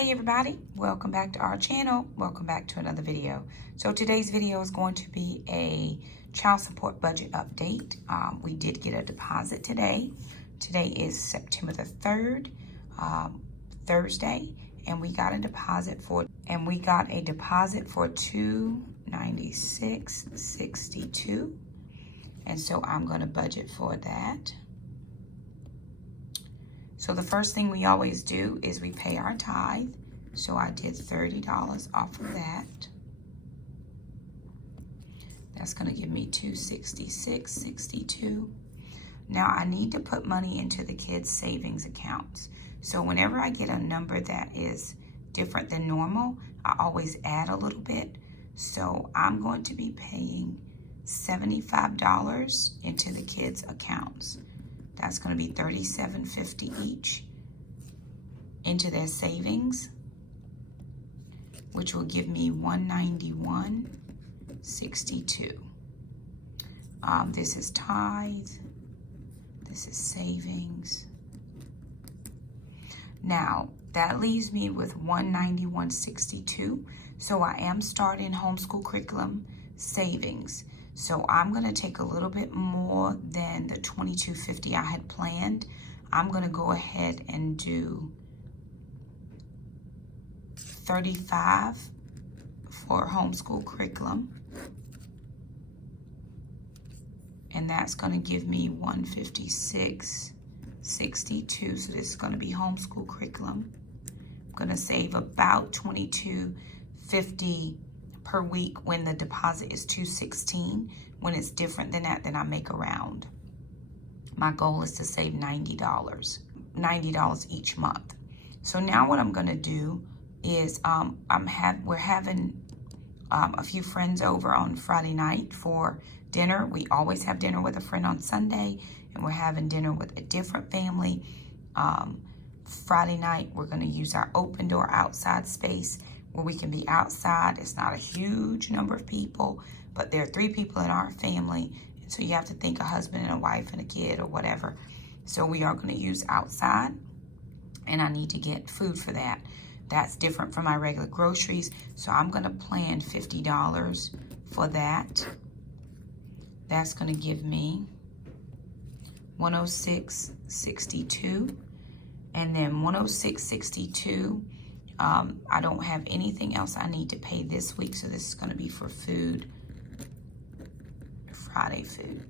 Hi everybody, welcome back to our channel. Welcome back to another video. So today's video is going to be a child support budget update. We did get a deposit today. Today is September the 3rd, Thursday, and we got a deposit for $296.62. And so I'm going to budget for that. So the first thing we always do is we pay our tithe. So I did $30 off of that. That's going to give me $266.62. Now I need to put money into the kids' savings accounts. So whenever I get a number that is different than normal, I always add a little bit. So I'm going to be paying $75 into the kids' accounts. That's going to be $37.50 each into their savings, which will give me $191.62. This is tithe. This is savings. Now, that leaves me with $191.62. So I am starting homeschool curriculum savings. So I'm going to take a little bit more than the $22.50 I had planned. I'm going to go ahead and do $35 for homeschool curriculum. And that's going to give me $156.62. So this is going to be homeschool curriculum. I'm going to save about $22.50 per week when the deposit is $216. When it's different than that, then I make a round. My goal is to save $90 each month. So now what I'm going to do is we're having a few friends over on Friday night for dinner. We always have dinner with a friend on Sunday, and we're having dinner with a different family. Friday night, we're going to use our open door outside space where we can be outside. It's not a huge number of people, but there are 3 people in our family. And so you have to think a husband and a wife and a kid or whatever. So we are going to use outside, and I need to get food for that. That's different from my regular groceries. So I'm going to plan $50 for that. That's going to give me $106.62. And then $106.62. I don't have anything else I need to pay this week, so this is going to be for food, Friday food.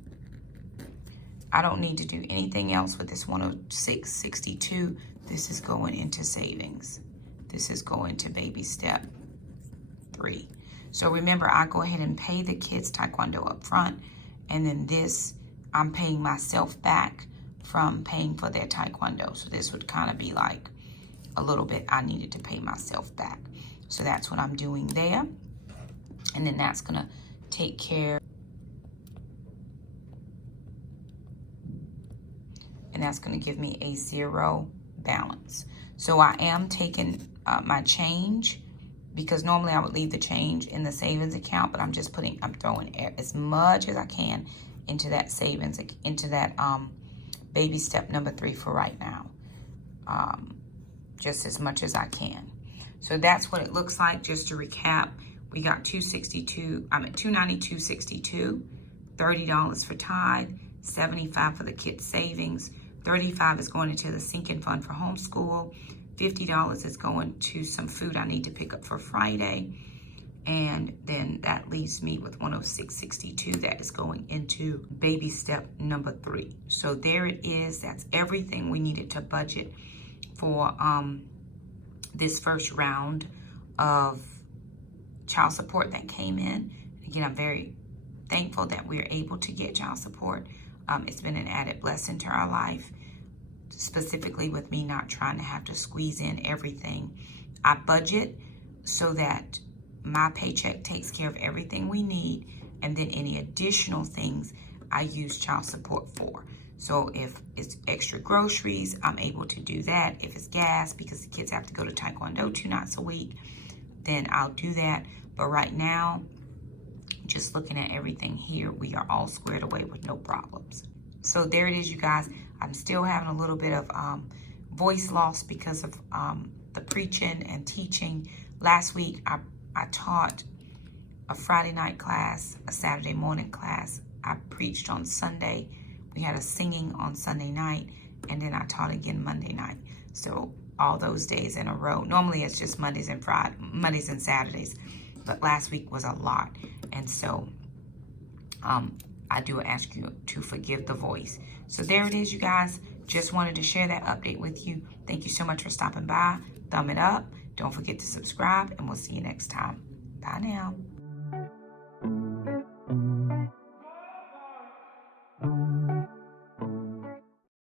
I don't need to do anything else with this $106.62. This is going into savings. This is going to baby step 3. So remember, I go ahead and pay the kids taekwondo up front, and then this, I'm paying myself back from paying for their taekwondo. So this would kind of be like a little bit I needed to pay myself back. So that's what I'm doing there. And then that's going to take care. And that's going to give me a 0 balance. So I am taking my change, because normally I would leave the change in the savings account, but I'm throwing as much as I can into that savings, into that baby step number 3 for right now. Just as much as I can. So that's what it looks like. Just to recap, we got $292.62, $30 for tithe, $75 for the kids' savings, $35 is going into the sinking fund for homeschool, $50 is going to some food I need to pick up for Friday, and then that leaves me with $106.62 that is going into baby step number 3. So there it is. That's everything we needed to budget for this first round of child support that came in. Again, I'm very thankful that we're able to get child support. It's been an added blessing to our life, specifically with me not trying to have to squeeze in everything. I budget so that my paycheck takes care of everything we need, and then any additional things I use child support for. So if it's extra groceries, I'm able to do that. If it's gas, because the kids have to go to taekwondo 2 nights a week, then I'll do that. But right now, just looking at everything here, we are all squared away with no problems. So there it is, you guys. I'm still having a little bit of voice loss because of the preaching and teaching. Last week, I taught a Friday night class, a Saturday morning class. I preached on Sunday. We had a singing on Sunday night, and then I taught again Monday night. So all those days in a row. Normally it's just Mondays and Saturdays, but last week was a lot. And so I do ask you to forgive the voice. So there it is, you guys. Just wanted to share that update with you. Thank you so much for stopping by. Thumb it up. Don't forget to subscribe, and we'll see you next time. Bye now.